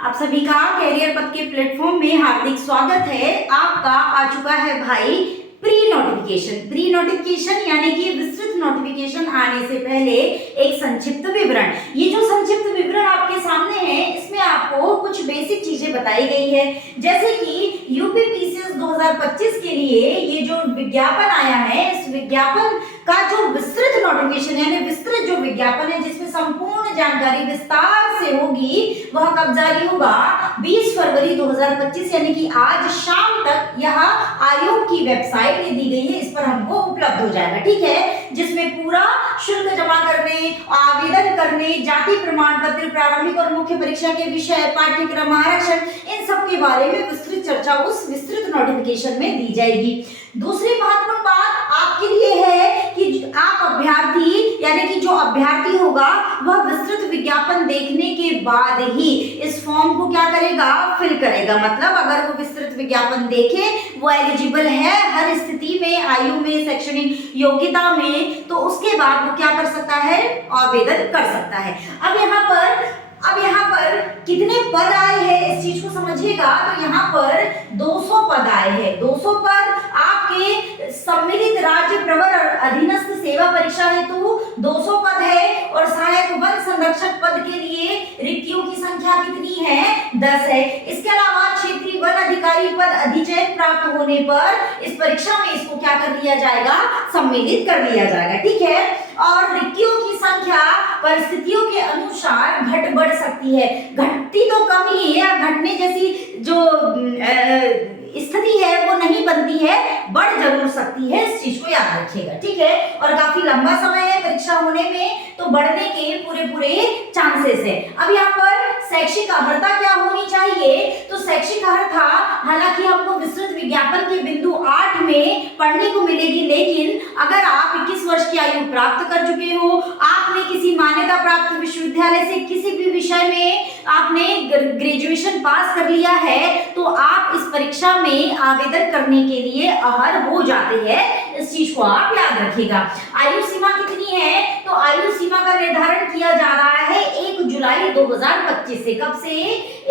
आप सभी का कैरियर पथ के प्लेटफॉर्म में हार्दिक स्वागत है। आपका आ चुका है भाई प्री नोटिफिकेशन यानी कि विस्तृत नोटिफिकेशन आने से पहले एक संक्षिप्त विवरण। ये जो संक्षिप्त विवरण आपके सामने है इसमें आपको कुछ बेसिक चीजें बताई गई है, जैसे कि यूपीपीसीएस 2025 के लिए ये जो विज्ञापन आया है, इस विज्ञापन का जो विस्तृत नोटिफिकेशन यानी विस्तृत जो विज्ञापन है जिसमें संपूर्ण जानकारी विस्तार से होगी, वह कब जारी होगा? 20 फरवरी 2025 यानी कि आज शाम तक यह आयोग की वेबसाइट ये दी गई है, इस पर हमको उपलब्ध हो जाएगा। ठीक है, जिसमें पूरा शुल्क जमा करने, आवेदन करने, जाति प्रमाण पत्र, प्रारंभिक और मुख्य परीक्षा के विषय, पाठ्यक्रम, आरक्षण, इन सब के बारे में विस्तृत चर्चा उस विस्तृत नोटिफिकेशन में दी जाएगी। दूसरी महत्वपूर्ण बात आपके लिए है कि आप अभ्यर्थी यानी कि जो अभ्यर्थी होगा वह विस्तृत विज्ञापन देखने के बाद ही इस फॉर्म को क्या करेगा? फिल करेगा। मतलब अगर वो विस्तृत विज्ञापन देखे, वो एलिजिबल है हर स्थिति में, आयु में, शैक्षणिक योग्यता में, तो उसके बाद वो क्या कर सकता है? आवेदन कर सकता है। अब यहाँ पर कितने पद आए हैं इस चीज को समझिएगा। तो यहाँ पर 200 पद आए हैं। 200 पद आपके सम्मिलित राज्य प्रवर और अधीनस्थ सेवा परीक्षा हेतु 200 पद है, और सहायक वन संरक्षक पद के लिए रिक्तियों की संख्या कितनी है? 10 है। इसके अलावा क्षेत्रीय वन अधिकारी पद अधिचयन प्राप्त होने पर इस परीक्षा में इसको क्या कर दिया जाएगा? सम्मिलित कर दिया जाएगा। ठीक है, और रिक्तियों की संख्या परिस्थितियों के अनुसार घट बढ़ सकती है। घटती तो कम ही है, घटने जैसी जो स्थिति है वो नहीं बनती है, बढ़ जरूर सकती है, इस चीज को याद रखिएगा। ठीक है, और काफी लंबा समय है परीक्षा होने में, तो बढ़ने के पूरे चांसेस है। अब यहाँ पर शैक्षिक अर्हता क्या होनी चाहिए? तो शैक्षिक अर्हता हालांकि हमको विस्तृत विज्ञापन के बिंदु 8 में पढ़ने को मिलेगी, लेकिन अगर आप 21 वर्ष की आयु प्राप्त कर चुके हो, आपने किसी मान्यता प्राप्त विश्वविद्यालय से किसी भी विषय में आपने ग्रेजुएशन पास कर लिया है, तो आप इस परीक्षा में आवेदन करने के लिए अर्ह हो जाते हैं। इस चीज को आप याद रखिएगा। आयु सीमा कितनी है? तो आयु सीमा का निर्धारण किया जा रहा है 1 जुलाई 2025 से। कब से?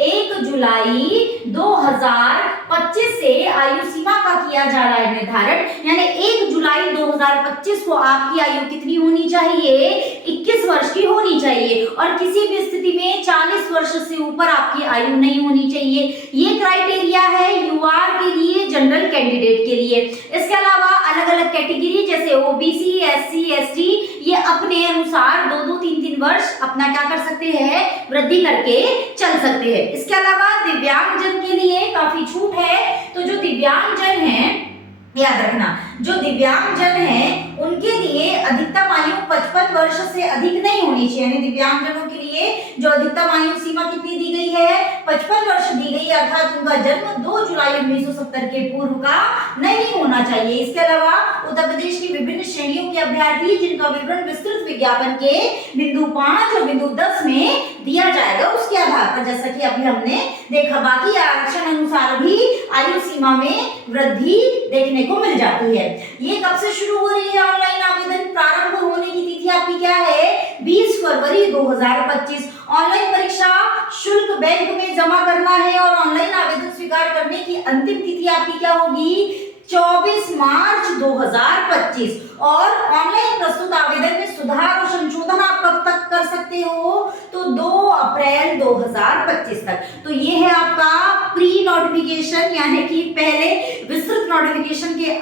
1 जुलाई 2025 से आयु सीमा का किया जा रहा है निर्धारण, यानी 1 जुलाई 2025 को आपकी आयु कितनी होनी चाहिए? 21 वर्ष की होनी चाहिए, और किसी भी स्थिति में 40 वर्ष से ऊपर आपकी आयु नहीं होनी चाहिए। ये क्राइटेरिया है यूआर के लिए, जनरल कैंडिडेट के लिए। इसके अलावा अलग अलग कैटेगरी जैसे ओबीसी, एससी, एसटी, ये अपने अनुसार 2-2, 3-3 वर्ष अपना क्या कर सकते हैं? वृद्धि करके चल सकते हैं। इसके अलावा दिव्यांगजन के लिए काफी छूट है। तो जो दिव्यांगजन हैं, याद रखना, जो दिव्यांगजन हैं उनके लिए अधिकतम आयु 55 वर्ष से अधिक नहीं होनी चाहिए। यानी दिव्यांगजनों के लिए जो अधिकतम आयु सीमा कितनी दी गई है? 55 वर्ष दी गई है, अर्थात उनका जन्म 2 जुलाई 1970 के पूर्व का नहीं होना चाहिए। इसके अलावा उत्तर प्रदेश की विभिन्न श्रेणियों के अभ्यर्थी जिनका विवरण विस्तृत विज्ञापन के बिंदु 5 और बिंदु 10 में दिया जाएगा, उसके आधार पर, जैसा कि अभी हमने देखा। बाकी आरक्षण अनुसार भी आयु सीमा में वृद्धि देखने को मिल जाती है। ये कब से शुरू हो रही है ऑनलाइन आवेदन? प्रारंभ होने की तिथि आपकी क्या है? 20 फरवरी 2025। ऑनलाइन परीक्षा शुल्क बैंक में जमा करना है, और ऑनलाइन आवेदन स्वीकार करने की अंतिम तिथि आपकी क्या होगी? 24 मार्च 2025। और ऑनलाइन प्रस्तुत आवेदन में सुधार और संशोधन आप कब तक कर सकते हो? तो 2 अप्रैल 2025 तक। तो ये है आपका प्री नोटिफिकेशन यानी कि पहले विस्तृत नोटिफिकेशन के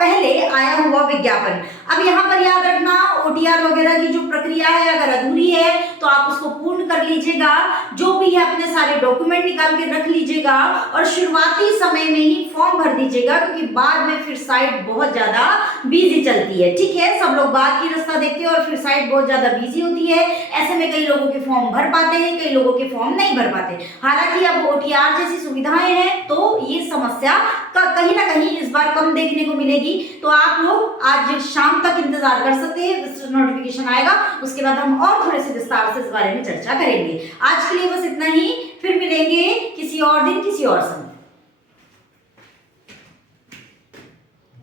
पहले आया हुआ विज्ञापन। अब यहाँ पर याद रखना, ओटीआर वगैरह की जो प्रक्रिया है अगर अधूरी है तो आप उसको पूर्ण कर लीजिएगा। जो भी है अपने सारे डॉक्यूमेंट निकाल के रख लीजिएगा, और शुरुआती समय में ही फॉर्म भर दीजिएगा, क्योंकि बाद में फिर साइट बहुत ज्यादा बिजी चलती है। ठीक है, सब लोग बाद की रास्ता देखते हैं और फिर साइट बहुत ज्यादा बिजी होती है। ऐसे में कई लोगों के फॉर्म भर पाते हैं, कई लोगों के फॉर्म नहीं भर पाते। हालांकि अब ओटीआर जैसी सुविधाएं हैं तो ये समस्या का कहीं ना कहीं इस बार कम देखने को मिलेगी। तो आप लोग आज शाम तक इंतजार कर सकते हैं, विस्तृत नोटिफिकेशन आएगा, उसके बाद हम और थोड़े से विस्तार से इस बारे में चर्चा करेंगे। आज के लिए बस इतना ही, फिर मिलेंगे किसी और दिन किसी और समय।